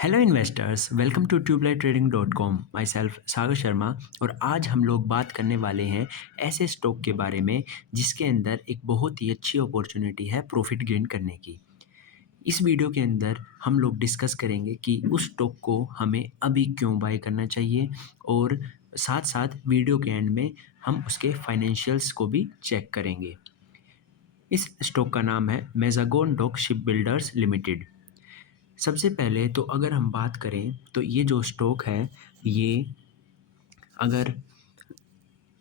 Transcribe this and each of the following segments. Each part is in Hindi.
Hello investors, welcome to tubelight trading dot com. My self Sagar Sharma. और आज हम लोग बात करने वाले हैं ऐसे स्टॉक के बारे में जिसके अंदर एक बहुत ही अच्छी अपॉर्चुनिटी है प्रॉफिट गेन करने की। इस वीडियो के अंदर हम लोग डिस्कस करेंगे कि उस स्टॉक को हमें अभी क्यों बाय करना चाहिए, और साथ साथ वीडियो के एंड में हम उसके फाइनेंशियल्स को भी चेक करेंगे। इस स्टॉक का नाम है मैजागोन डॉक शिप बिल्डर्स लिमिटेड। सबसे पहले तो अगर हम बात करें तो ये जो स्टॉक है, ये अगर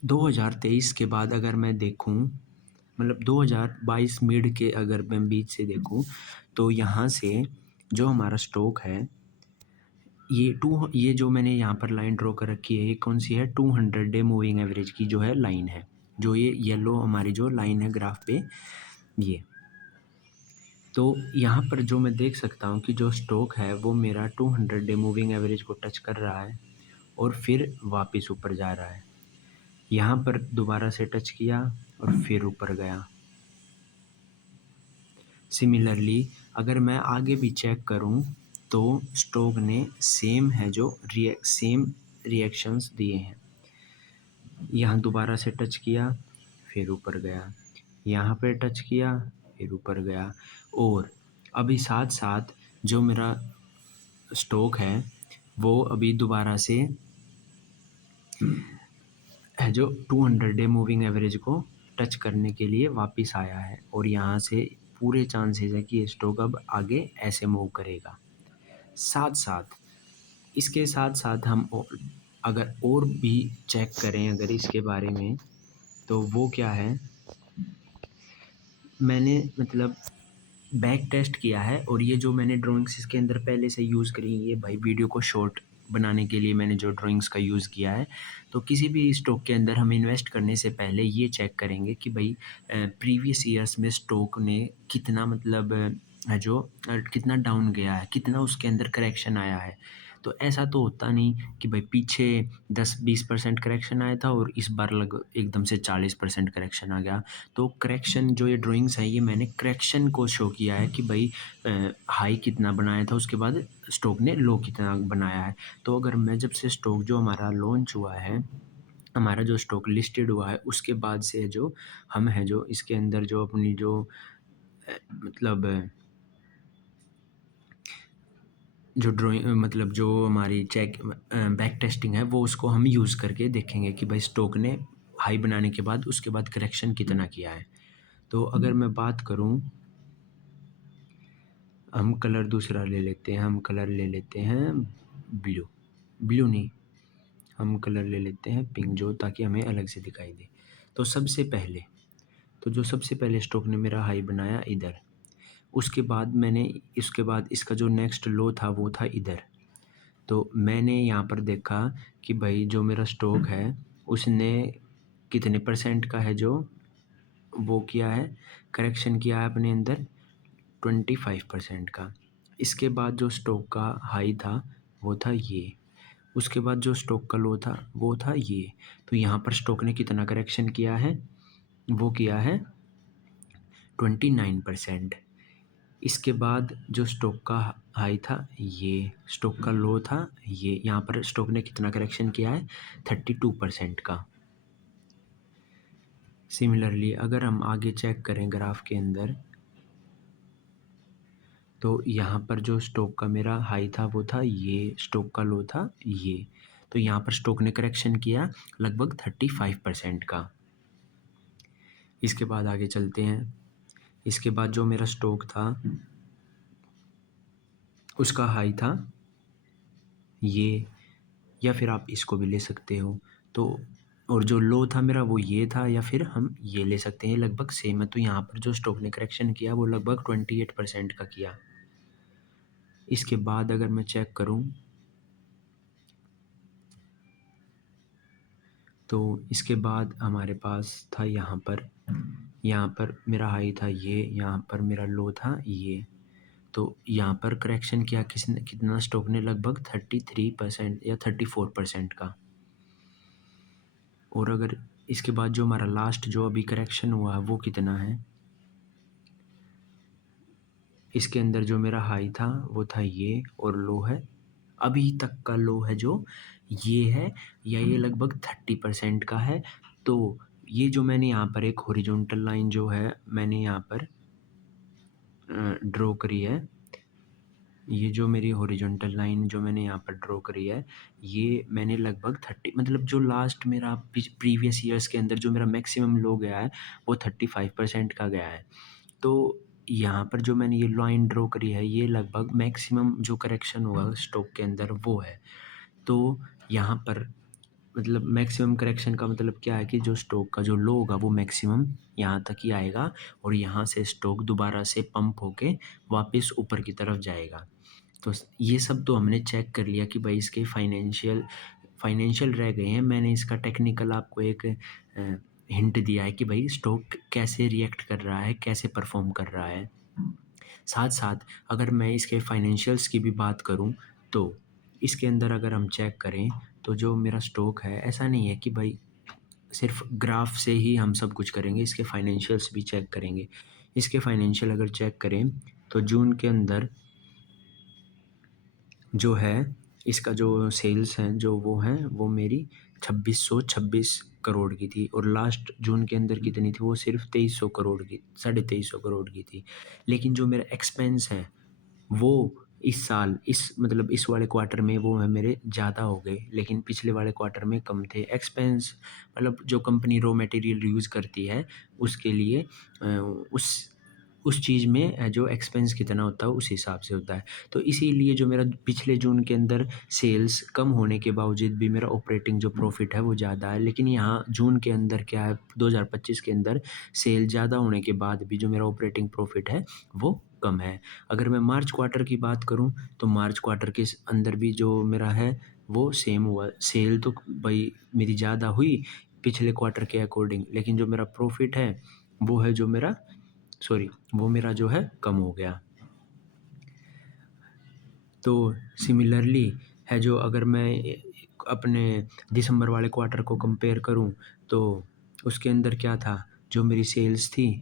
2023 के बाद अगर मैं देखूं, मतलब 2022 मिड के अगर मैं बीच से देखूं, तो यहाँ से जो हमारा स्टॉक है, ये जो मैंने यहाँ पर लाइन ड्रॉ कर रखी है, ये कौन सी है? 200 डे मूविंग एवरेज की जो है लाइन है, जो ये येलो हमारी जो लाइन है ग्राफ पे, ये। तो यहाँ पर जो मैं देख सकता हूँ कि जो स्टॉक है वो मेरा 200 डे मूविंग एवरेज को टच कर रहा है और फिर वापस ऊपर जा रहा है। यहाँ पर दोबारा से टच किया और फिर ऊपर गया। सिमिलरली अगर मैं आगे भी चेक करूँ तो स्टॉक ने सेम रिएक्शंस दिए हैं। यहाँ दोबारा से टच किया, फिर ऊपर गया, यहाँ पे टच किया, फिर ऊपर गया। और अभी साथ साथ जो मेरा स्टॉक है वो अभी दोबारा से है जो 200 डे मूविंग एवरेज को टच करने के लिए वापस आया है, और यहाँ से पूरे चांसेस है कि ये स्टॉक अब आगे ऐसे मूव करेगा। साथ साथ इसके साथ साथ हम अगर और भी चेक करें अगर इसके बारे में, तो वो क्या है, मैंने मतलब बैक टेस्ट किया है, और ये जो मैंने ड्राइंग्स इसके अंदर पहले से यूज़ करी, ये भाई वीडियो को शॉर्ट बनाने के लिए मैंने जो ड्राइंग्स का यूज़ किया है। तो किसी भी स्टॉक के अंदर हम इन्वेस्ट करने से पहले ये चेक करेंगे कि भाई प्रीवियस ईयर्स में स्टॉक ने कितना मतलब कितना डाउन गया है, कितना उसके अंदर करेक्शन आया है। तो ऐसा तो होता नहीं कि भाई पीछे 10-20% करेक्शन आया था और इस बार लगभग एकदम से 40% करेक्शन आ गया। तो करेक्शन जो ये ड्राइंग्स है, ये मैंने करेक्शन को शो किया है कि भाई हाई कितना बनाया था, उसके बाद स्टॉक ने लो कितना बनाया है। तो अगर मैं जब से स्टॉक जो हमारा लॉन्च हुआ है, हमारा जो स्टॉक लिस्टेड हुआ है, उसके बाद से जो हम हैं जो इसके अंदर जो अपनी जो मतलब जो ड्राइंग मतलब जो हमारी बैक टेस्टिंग है, वो उसको हम यूज़ करके देखेंगे कि भाई स्टॉक ने हाई बनाने के बाद उसके बाद करेक्शन कितना किया है। तो अगर मैं बात करूं, हम कलर दूसरा ले लेते हैं, हम कलर ले लेते हैं ब्लू, ब्लू नहीं, हम कलर ले लेते हैं पिंक, जो ताकि हमें अलग से दिखाई दे। तो जो सबसे पहले स्टॉक ने मेरा हाई बनाया इधर, उसके बाद इसका जो नेक्स्ट लो था वो था इधर। तो मैंने यहाँ पर देखा कि भाई जो मेरा स्टॉक है उसने कितने परसेंट का है जो वो किया है, करेक्शन किया है अपने अंदर 25% का। इसके बाद जो स्टॉक का हाई था वो था ये, उसके बाद जो स्टॉक का लो था वो था ये। तो यहाँ पर स्टॉक ने कितना करेक्शन किया है, वो किया है 29%। इसके बाद जो स्टॉक का हाई था ये, स्टॉक का लो था ये, यहाँ पर स्टॉक ने कितना करेक्शन किया है 32% का। सिमिलरली अगर हम आगे चेक करें ग्राफ के अंदर, तो यहाँ पर जो स्टॉक का मेरा हाई था वो था ये, स्टॉक का लो था ये। तो यहाँ पर स्टॉक ने करेक्शन किया लगभग 35% का। इसके बाद आगे चलते हैं। इसके बाद जो मेरा स्टॉक था उसका हाई था ये, या फिर आप इसको भी ले सकते हो। तो और जो लो था मेरा वो ये था, या फिर हम ये ले सकते हैं, लगभग सेम है। तो यहाँ पर जो स्टॉक ने करेक्शन किया वो लगभग 28% का किया। इसके बाद अगर मैं चेक करूँ तो इसके बाद हमारे पास था यहाँ पर मेरा हाई था ये, यहाँ पर मेरा लो था ये। तो यहाँ पर करेक्शन किया किसने, कितना स्टॉक ने, लगभग 33% या 34% का। और अगर इसके बाद जो हमारा लास्ट जो अभी करेक्शन हुआ है वो कितना है, इसके अंदर जो मेरा हाई था वो था ये, और लो है अभी तक का लो है जो ये है, या ये लगभग 30% का है। तो ये जो मैंने यहाँ पर एक हॉरिजॉन्टल लाइन जो है मैंने यहाँ पर ड्रॉ करी है, ये जो मेरी हॉरिजॉन्टल लाइन जो मैंने यहाँ पर ड्रॉ करी है, ये मैंने लगभग 30 मतलब जो लास्ट मेरा प्रीवियस ईयर्स के अंदर जो मेरा मैक्सिमम लो गया है वो 35% का गया है। तो यहाँ पर जो मैंने ये लाइन ड्रॉ करी है, ये लगभग मैक्सिमम जो करेक्शन होगा स्टॉक के अंदर वो है। तो यहाँ पर मतलब मैक्सिमम करेक्शन का मतलब क्या है कि जो स्टॉक का जो लो होगा वो मैक्सिमम यहाँ तक ही आएगा, और यहाँ से स्टॉक दोबारा से पंप होके वापस ऊपर की तरफ जाएगा। तो ये सब तो हमने चेक कर लिया कि भाई इसके फाइनेंशियल रह गए हैं। मैंने इसका टेक्निकल आपको एक हिंट दिया है कि भाई स्टॉक कैसे रिएक्ट कर रहा है, कैसे परफॉर्म कर रहा है। साथ साथ अगर मैं इसके फाइनेंशियल्स की भी बात करूं, तो इसके अंदर अगर हम चेक करें तो जो मेरा स्टॉक है, ऐसा नहीं है कि भाई सिर्फ ग्राफ से ही हम सब कुछ करेंगे, इसके फाइनेंशियल्स भी चेक करेंगे। इसके फाइनेंशियल अगर चेक करें तो जून के अंदर जो है इसका जो सेल्स हैं जो वो मेरी 2626 करोड़ की थी, और लास्ट जून के अंदर कितनी थी, वो सिर्फ 2300 करोड़ की, 2350 करोड़ की थी। लेकिन जो मेरा एक्सपेंस है वो इस साल इस मतलब इस वाले क्वार्टर में वो है मेरे ज़्यादा हो गए, लेकिन पिछले वाले क्वार्टर में कम थे एक्सपेंस। मतलब जो कंपनी रॉ मटेरियल यूज़ करती है उसके लिए उस चीज़ में जो एक्सपेंस कितना होता है उस हिसाब से होता है। तो इसीलिए जो मेरा पिछले जून के अंदर सेल्स कम होने के बावजूद भी मेरा ऑपरेटिंग जो प्रॉफिट है वो ज़्यादा है। लेकिन यहाँ जून के अंदर क्या है, 2025 के अंदर सेल ज़्यादा होने के बाद भी जो मेरा ऑपरेटिंग प्रॉफिट है वो कम है। अगर मैं मार्च क्वार्टर की बात करूँ तो मार्च क्वार्टर के अंदर भी जो मेरा है वो सेम हुआ। सेल तो भाई मेरी ज़्यादा हुई पिछले क्वार्टर के अकॉर्डिंग, लेकिन जो मेरा प्रॉफिट है वो है जो मेरा वो मेरा जो है कम हो गया। तो सिमिलरली है जो अगर मैं अपने दिसंबर वाले क्वार्टर को कंपेयर करूं तो उसके अंदर क्या था, जो मेरी सेल्स थी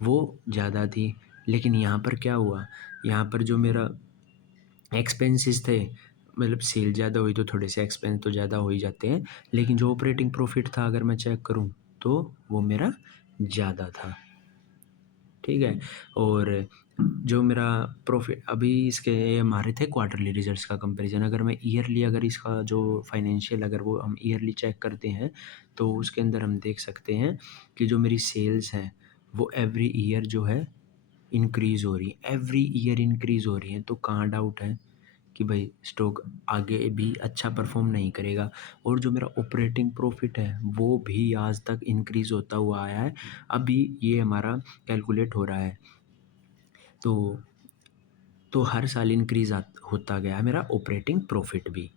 वो ज़्यादा थी, लेकिन यहाँ पर क्या हुआ, यहाँ पर जो मेरा एक्सपेंसेस थे, मतलब सेल ज़्यादा हुई तो थोड़े से एक्सपेंस तो ज़्यादा हो ही जाते हैं, लेकिन जो ऑपरेटिंग प्रॉफिट था अगर मैं चेक करूं तो वो मेरा ज़्यादा था। ठीक है। और जो मेरा प्रॉफिट अभी इसके ये हमारे थे क्वार्टरली रिजल्ट्स का कंपैरिजन, अगर मैं ईयरली अगर इसका जो फाइनेंशियल अगर वो हम ईयरली चेक करते हैं तो उसके अंदर हम देख सकते हैं कि जो मेरी सेल्स हैं वो एवरी ईयर जो है इंक्रीज़ हो रही है, एवरी ईयर इंक्रीज़ हो रही है। तो कहाँ डाउट है कि भाई स्टॉक आगे भी अच्छा परफॉर्म नहीं करेगा। और जो मेरा ऑपरेटिंग प्रॉफिट है वो भी आज तक इंक्रीज़ होता हुआ आया है। अभी ये हमारा कैलकुलेट हो रहा है, तो हर साल इंक्रीज़ होता गया है मेरा ऑपरेटिंग प्रॉफिट भी।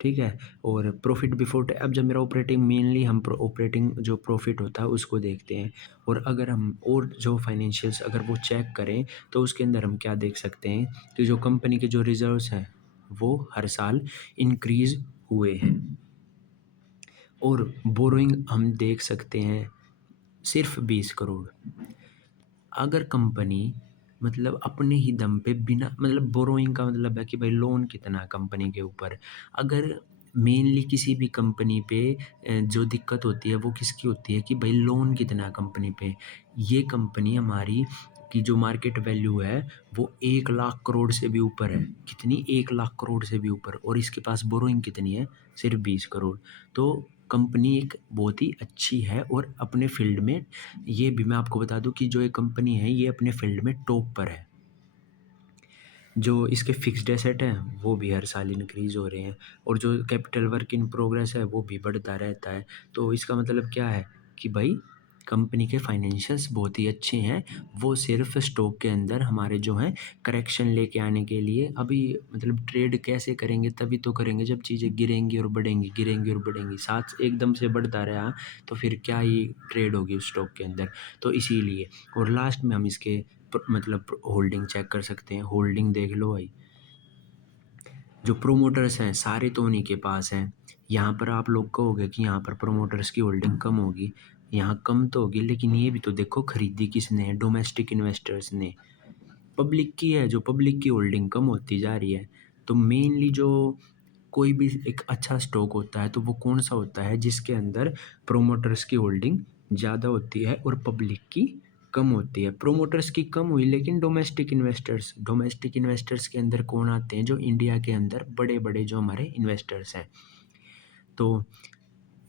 ठीक है। और प्रॉफिट बिफोर अब जब मेरा ऑपरेटिंग मेनली हम ऑपरेटिंग जो प्रॉफिट होता है उसको देखते हैं, और अगर हम और जो फाइनेंशियल्स अगर वो चेक करें तो उसके अंदर हम क्या देख सकते हैं कि जो कंपनी के जो रिजर्व्स हैं वो हर साल इंक्रीज़ हुए हैं। और बोरोइंग हम देख सकते हैं सिर्फ 20 करोड़। अगर कंपनी मतलब अपने ही दम पे बिना मतलब बोरोइंग का मतलब है कि भाई लोन कितना है कंपनी के ऊपर। अगर मेनली किसी भी कंपनी पे जो दिक्कत होती है वो किसकी होती है कि भाई लोन कितना है कंपनी पे। ये कंपनी हमारी की जो मार्केट वैल्यू है वो 1 लाख करोड़ से भी ऊपर है। कितनी, 1 लाख करोड़ से भी ऊपर, और इसके पास बोरोइंग कितनी है, सिर्फ 20 करोड़। तो कंपनी एक बहुत ही अच्छी है, और अपने फील्ड में ये भी मैं आपको बता दूं कि जो ये कंपनी है ये अपने फील्ड में टॉप पर है। जो इसके फिक्स्ड एसेट हैं वो भी हर साल इंक्रीज़ हो रहे हैं, और जो कैपिटल वर्क इन प्रोग्रेस है वो भी बढ़ता रहता है। तो इसका मतलब क्या है कि भाई कंपनी के फाइनेंशियल्स बहुत ही अच्छे हैं। वो सिर्फ स्टॉक के अंदर हमारे जो हैं करेक्शन लेके आने के लिए अभी मतलब ट्रेड कैसे करेंगे, तभी तो करेंगे जब चीज़ें गिरेंगी और बढ़ेंगी, गिरेंगी और बढ़ेंगी, साथ एकदम से बढ़ता रहा तो फिर क्या ही ट्रेड होगी उस स्टॉक के अंदर। तो इसीलिए, और लास्ट में हम इसके मतलब होल्डिंग चेक कर सकते हैं। होल्डिंग देख लो भाई, जो प्रोमोटर्स हैं सारे तो उन्हीं के पास हैं। यहाँ पर आप लोग कहोगे कि यहाँ पर प्रोमोटर्स की होल्डिंग कम होगी, यहाँ कम तो होगी, लेकिन ये भी तो देखो खरीदी किसने है, डोमेस्टिक इन्वेस्टर्स ने। पब्लिक की है, जो पब्लिक की होल्डिंग कम होती जा रही है। तो मेनली जो कोई भी एक अच्छा स्टॉक होता है तो वो कौन-सा होता है जिसके अंदर प्रोमोटर्स की होल्डिंग ज़्यादा होती है और पब्लिक की कम होती है। प्रोमोटर्स की कम हुई, लेकिन डोमेस्टिक इन्वेस्टर्स के अंदर कौन आते हैं, जो इंडिया के अंदर बड़े-बड़े जो हमारे इन्वेस्टर्स हैं। तो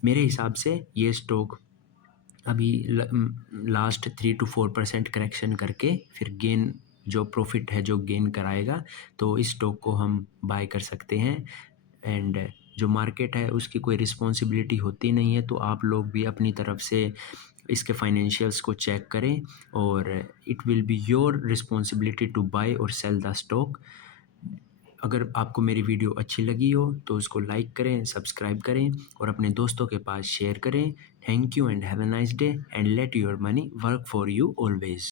मेरे हिसाब से ये स्टॉक अभी लास्ट 3 to 4% करेक्शन करके फिर गेन, जो प्रॉफिट है जो गेन कराएगा, तो इस स्टॉक को हम बाय कर सकते हैं। एंड जो मार्केट है उसकी कोई रिस्पॉन्सिबिलिटी होती नहीं है, तो आप लोग भी अपनी तरफ से इसके फाइनेंशियल्स को चेक करें, और it will be your responsibility to buy और सेल द स्टॉक। अगर आपको मेरी वीडियो अच्छी लगी हो तो उसको लाइक करें, सब्सक्राइब करें और अपने दोस्तों के पास शेयर करें। Thank you and have a nice day, and let your money work for you always.